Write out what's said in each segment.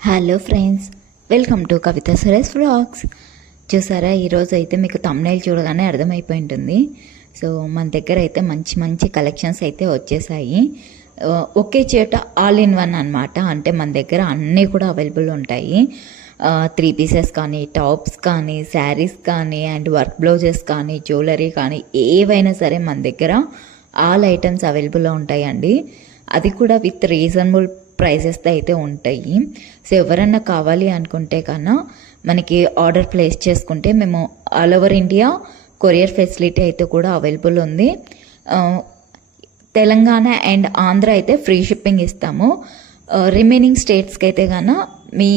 Hello friends, welcome to Kavitha Suresh vlogs. చూసారా, ఈరోజు అయితే మీకు థంబ్నెయిల్ చూడగానే అర్థమైపోయి ఉంటుంది. సో మన దగ్గర అయితే మంచి మంచి కలెక్షన్స్ అయితే వచ్చేసాయి. ఒకే చోట ఆల్ ఇన్ వన్ అనమాట. అంటే మన దగ్గర అన్నీ కూడా అవైలబుల్ ఉంటాయి. 3 పీసెస్ కానీ, టాప్స్ కానీ, శారీస్ కానీ, అండ్ వర్క్ బ్లౌజెస్ కానీ, జ్యువెలరీ కానీ, ఏవైనా సరే మన దగ్గర ఆల్ ఐటమ్స్ అవైలబుల్లో ఉంటాయండి. అది కూడా విత్ రీజనబుల్ ప్రైజెస్తో అయితే ఉంటాయి. సో ఎవరన్నా కావాలి అనుకుంటే కన్నా మనకి ఆర్డర్ ప్లేస్ చేసుకుంటే మేము all over India courier facility అయితే కూడా అవైలబుల్ ఉంది. తెలంగాణ అండ్ ఆంధ్ర అయితే ఫ్రీ షిప్పింగ్ ఇస్తాము. రిమైనింగ్ స్టేట్స్కి అయితే కన్నా మీ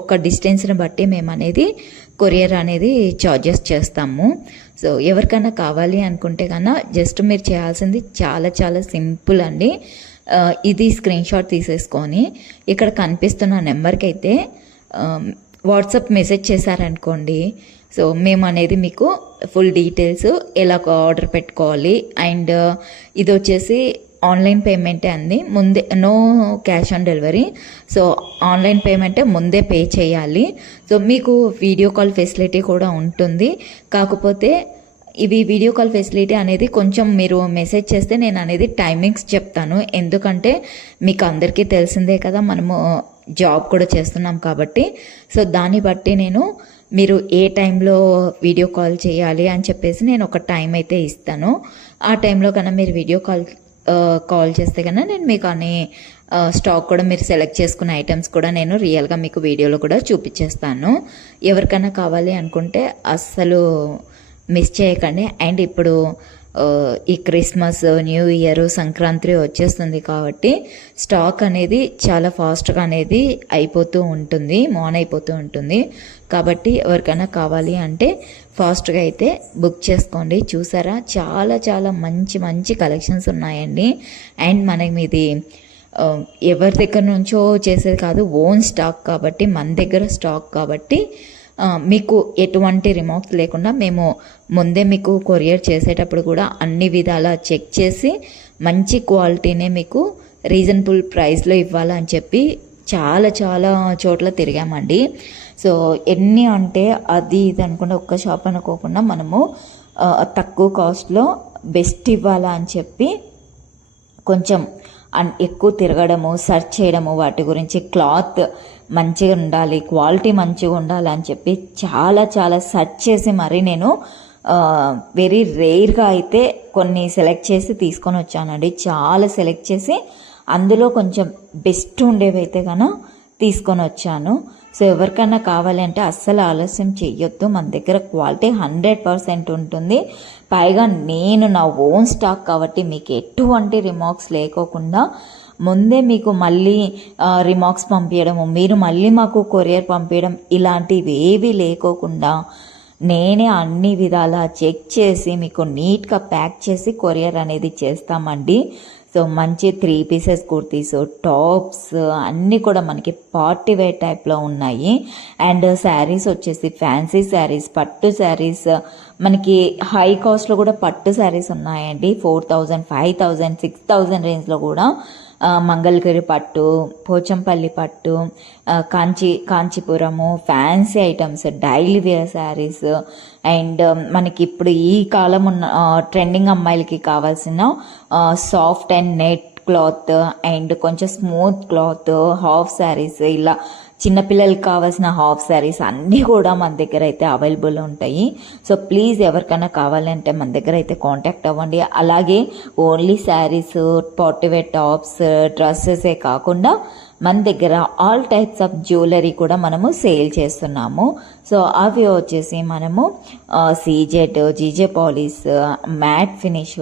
ఒక డిస్టెన్స్ని బట్టి మేము అనేది కొరియర్ అనేది చార్జెస్ చేస్తాము. సో ఎవరికైనా కావాలి అనుకుంటే కన్నా జస్ట్ మీరు చేయాల్సింది చాలా చాలా సింపుల్ అండి. ఇది స్క్రీన్ షాట్ తీసేసుకొని ఇక్కడ కనిపిస్తున్న నెంబర్కి అయితే వాట్సాప్ మెసేజ్ చేశారనుకోండి. సో మేము అనేది మీకు ఫుల్ డీటెయిల్స్ ఎలా ఆర్డర్ పెట్టుకోవాలి, అండ్ ఇది వచ్చేసి ఆన్లైన్ పేమెంటే అండి. ముందే no cash on delivery. So online పేమెంటే ముందే పే చేయాలి. సో మీకు వీడియో కాల్ ఫెసిలిటీ కూడా ఉంటుంది. కాకపోతే ఇవి వీడియో కాల్ ఫెసిలిటీ అనేది కొంచెం మీరు మెసేజ్ చేస్తే నేను అనేది టైమింగ్స్ చెప్తాను. ఎందుకంటే మీకు అందరికీ తెలిసిందే కదా, మనము జాబ్ కూడా చేస్తున్నాం కాబట్టి. సో దాన్ని బట్టి నేను మీరు ఏ టైంలో వీడియో కాల్ చేయాలి అని చెప్పేసి నేను ఒక టైం అయితే ఇస్తాను. ఆ టైంలో కన్నా మీరు వీడియో కాల్ చేస్తే కన్నా నేను మీకు అన్ని స్టాక్ కూడా మీరు సెలెక్ట్ చేసుకున్న ఐటమ్స్ కూడా నేను రియల్గా మీకు వీడియోలో కూడా చూపించేస్తాను. ఎవరికైనా కావాలి అనుకుంటే అస్సలు మిస్ చేయకండి. అండ్ ఇప్పుడు ఈ క్రిస్మస్, న్యూ ఇయర్, సంక్రాంతి వచ్చేస్తుంది కాబట్టి స్టాక్ అనేది చాలా ఫాస్ట్గా అనేది అయిపోతూ ఉంటుంది, అయిపోతూ ఉంటుంది. కాబట్టి ఎవరికైనా కావాలి అంటే ఫాస్ట్గా అయితే బుక్ చేసుకోండి. చూసారా, చాలా చాలా మంచి మంచి కలెక్షన్స్ ఉన్నాయండి. అండ్ మనకి ఇది ఎవరి దగ్గర నుంచో చేసేది కాదు, ఓన్ స్టాక్ కాబట్టి, మన దగ్గర స్టాక్ కాబట్టి మీకు ఎటువంటి రిమార్క్స్ లేకుండా మేము ముందే మీకు కొరియర్ చేసేటప్పుడు కూడా అన్ని విధాలా చెక్ చేసి మంచి క్వాలిటీనే మీకు రీజనబుల్ ప్రైస్లో ఇవ్వాలని చెప్పి చాలా చాలా చోట్ల తిరిగామండి. సో ఎన్ని అంటే అది ఇది అనుకుంటే ఒక్క షాప్ అనుకోకుండా మనము తక్కువ కాస్ట్లో బెస్ట్ ఇవ్వాలా అని చెప్పి కొంచెం ఎక్కువ తిరగడము, సెర్చ్ చేయడము, వాటి గురించి క్లాత్ మంచిగా ఉండాలి, క్వాలిటీ మంచిగా ఉండాలి అని చెప్పి చాలా చాలా సెర్చ్ చేసి మరి నేను వెరీ రేర్గా అయితే కొన్ని సెలెక్ట్ చేసి తీసుకొని వచ్చానండి. చాలా సెలెక్ట్ చేసి అందులో కొంచెం బెస్ట్ ఉండేవి అయితే కనుక తీసుకొని వచ్చాను. సో ఎవరికైనా కావాలి అంటే అస్సలు ఆలస్యం చెయ్యొద్దు. మన దగ్గర క్వాలిటీ 100% ఉంటుంది. పైగా నేను నా ఓన్ స్టాక్ కాబట్టి మీకు ఎటువంటి రిమార్క్స్ లేకోకుండా ముందే మీకు మళ్ళీ రిమార్క్స్ పంపించడము, మీరు మళ్ళీ మాకు కొరియర్ పంపించడం, ఇలాంటివి ఏవి లేకోకుండా నేనే అన్ని విధాలా చెక్ చేసి మీకు నీట్గా ప్యాక్ చేసి కొరియర్ అనేది చేస్తామండి. సో మంచి 3 పీసెస్ కుర్తీస్, టాప్స్ అన్నీ కూడా మనకి పార్టీ వేర్ టైప్లో ఉన్నాయి. అండ్ శారీస్ వచ్చేసి ఫ్యాన్సీ శారీస్, పట్టు శారీస్, మనకి హై కాస్ట్లో కూడా పట్టు శారీస్ ఉన్నాయండి. 4000, 5000, 6000 రేంజ్లో కూడా మంగళగిరి పట్టు, పోచంపల్లి పట్టు, Kanchipuram, fancy items, daily wear saris, and మనకి ఇప్పుడు ఈ కాలం ఉన్న ట్రెండింగ్ అమ్మాయిలకి కావాల్సిన soft and net cloth and కొంచెం స్మూత్ క్లాత్, హాఫ్ శారీస్, ఇలా చిన్నపిల్లలకి కావాల్సిన హాఫ్ శారీస్ అన్నీ కూడా మన దగ్గర అయితే అవైలబుల్ ఉంటాయి. సో ప్లీజ్ ఎవరికైనా కావాలంటే మన దగ్గర అయితే కాంటాక్ట్ అవ్వండి. అలాగే ఓన్లీ శారీస్, పార్టీవేర్ టాప్స్, డ్రెస్సెసే కాకుండా మన దగ్గర ఆల్ టైప్స్ ఆఫ్ జ్యువెలరీ కూడా మనము సేల్ చేస్తున్నాము. సో అవి వచ్చేసి మనము CZ, GJ polish, matte finish,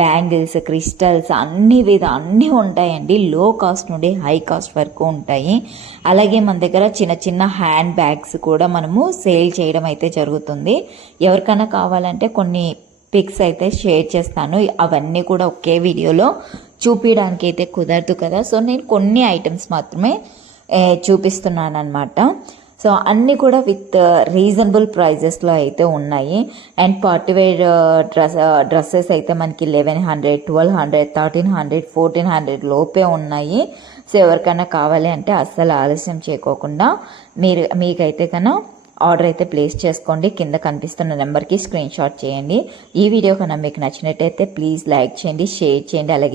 bangles, crystals అన్నీ ఉంటాయండి. లో కాస్ట్ నుండి హై కాస్ట్ వరకు ఉంటాయి. అలాగే మన దగ్గర చిన్న చిన్న హ్యాండ్ బ్యాగ్స్ కూడా మనము సేల్ చేయడం అయితే జరుగుతుంది. ఎవరికైనా కావాలంటే కొన్ని పిక్స్ అయితే షేర్ చేస్తాను. అవన్నీ కూడా ఒకే వీడియోలో చూపించడానికి అయితే కుదరదు కదా. సో నేను కొన్ని ఐటమ్స్ మాత్రమే చూపిస్తున్నాను అనమాట. సో అన్నీ కూడా విత్ రీజనబుల్ ప్రైజెస్లో అయితే ఉన్నాయి. అండ్ పార్టీవేర్ డ్రెస్సెస్ అయితే మనకి 1100, 1200, 1300, 1400 లోపే ఉన్నాయి. సో ఎవరికైనా కావాలి అంటే అస్సలు ఆలస్యం చేయకోకుండా మీకైతే కన్నా ఆర్డర్ అయితే ప్లేస్ చేసుకోండి. కింద కనిపిస్తున్న నెంబర్కి స్క్రీన్ షాట్ చేయండి. ఈ వీడియో కన్నా మీకు నచ్చినట్టయితే ప్లీజ్ లైక్ చేయండి, షేర్ చేయండి, అలాగే